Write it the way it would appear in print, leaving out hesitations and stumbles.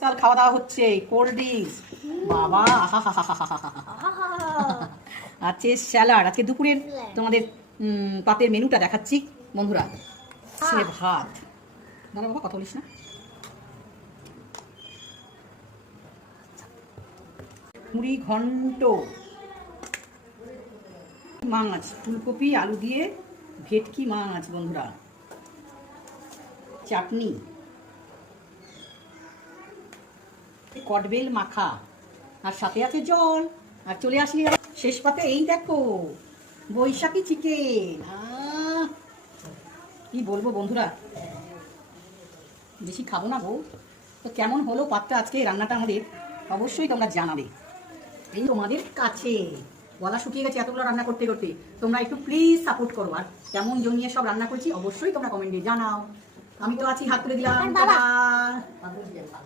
চাল খাওয়া দাওয়া হচ্ছে, কোল্ড ড্রিঙ্কস, বাবা আছে স্যালাড। আজকে দুপুরের তোমাদের পাতের মেনুটা দেখাচ্ছি বন্ধুরা। সে ভাত, দাঁড়া বাবা কথা বলিস না। মুড়ি ঘন্ট, মাছ, ফুলকপি আলু দিয়ে ভেটকি মাছ বন্ধুরা, চাটনি, কটবেল মাখা, আর সাথে আছে জল। আর চলে আসি শেষ পাতে, এই দেখো বৈশাখী চিকেন। কি বলবো বন্ধুরা, বেশি খাবো না গো। তো কেমন হলো পাতটা আজকে রান্নাটা আমাদের, অবশ্যই তোমরা জানাবে। এই তোমাদের কাছে গলা শুকিয়ে গেছে এতগুলো রান্না করতে করতে, তোমরা একটু প্লিজ সাপোর্ট করো। আর কেমন জমিয়ে সব রান্না করছি অবশ্যই তোমরা কমেন্টে জানাও। আমি তো আছি, হাত তুলে দিলাম।